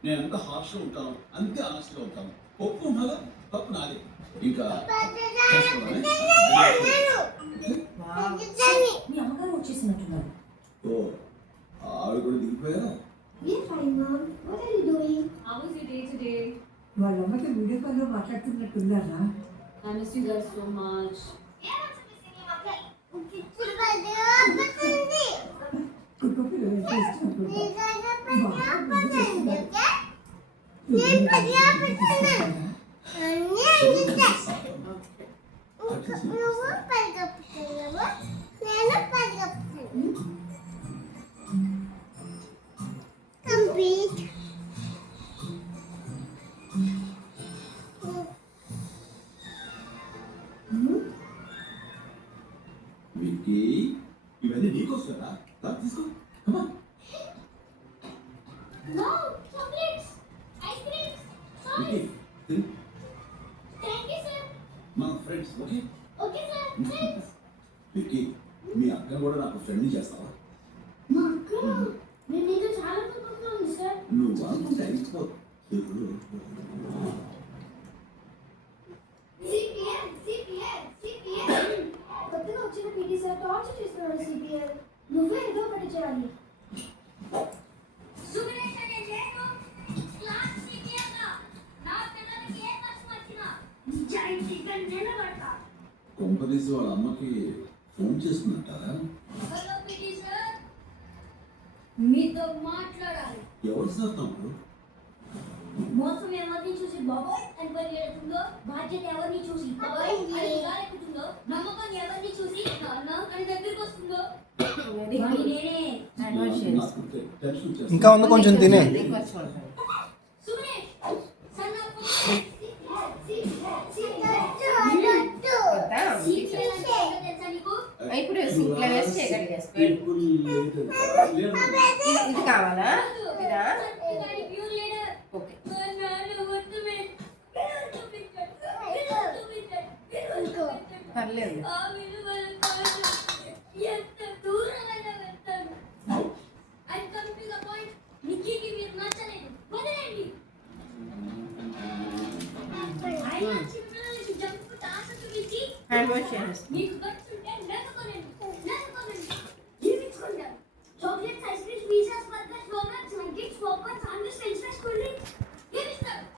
నేను ఎంత హార్ష్గా ఉంటాను అంతే ఆనెస్ట్గా ఉంటాను. ఒప్పు ఉండాలా, తప్పు నాది. ఇంకా మీ అమ్మగారు వచ్చేసినట్టున్నారు. ఓ ఆవిడ కూడా దిగిపోయారా? వాళ్ళ అమ్మకి వీడియో కాల్లో మాట్లాడుతున్నట్టున్నారా? I miss you guys so much. Vicky, ఇవన్నీ నీకోసరా? తీసుకో. Come on. No, chocolates, ice creams, Vicky, toys. తిను. Thank you, sir. మన friends, okay? Okay, sir. Thanks. Vicky, మీ అక్కను కూడా నాకు ఫ్రెండ్ని చేస్తావా? మా అక్క నేను నీతో చాలా కోపంగా ఉంది సార్. నువ్వు అనుకుంటే అయిపో. సిపిఎల్ సిపిఎల్ సిపిఎల్ కొత్తగా వచ్చిన పీటీ సార్ టార్చర్ చేస్తున్నాడు. సిపిఎల్ నువ్వే ఏదో ఒకటి చేయాలి. సుగణేష్ అనే నేను క్లాస్ సిపిఎల్ నా పిల్లలకి ఏ కష్టం వచ్చినా నిజాయితీగా నిలబడతా. కొంపదీసి వాళ్ళ అమ్మకి ఫోన్ చేస్తున్నట్టారా? హలో పీటీ సార్, మీతో మాట్లాడాలి. ఎవరు సార్ తమ్ముడు? మోసం ఎవరిని చూసి బాబాయ్ అని పరిగెడుతుందో, బాధ్యత ఎవరిని చూసి బాబాయ్ అని గాలెక్కుతుందో, నమ్మకం ఎవరిని చూసి నాన్న అని దగ్గరికి వస్తుందో వాడిని నేనే. నాకు టెన్షన్ వచ్చేస్తుంది. ఇంకా ఉంది, కొంచెం తినే. సురేష్ సన్ ఆఫ్ ఇప్పుడు సింక్లో వేసి చేయగలిగేసుకో. ఇది కావాలా? ఇదా? ఓకే. పర్లేదు. హ్యాండ్ వాష్ చేసేసి నీకు ఖర్చు ఉంటే లేకపోలేదు.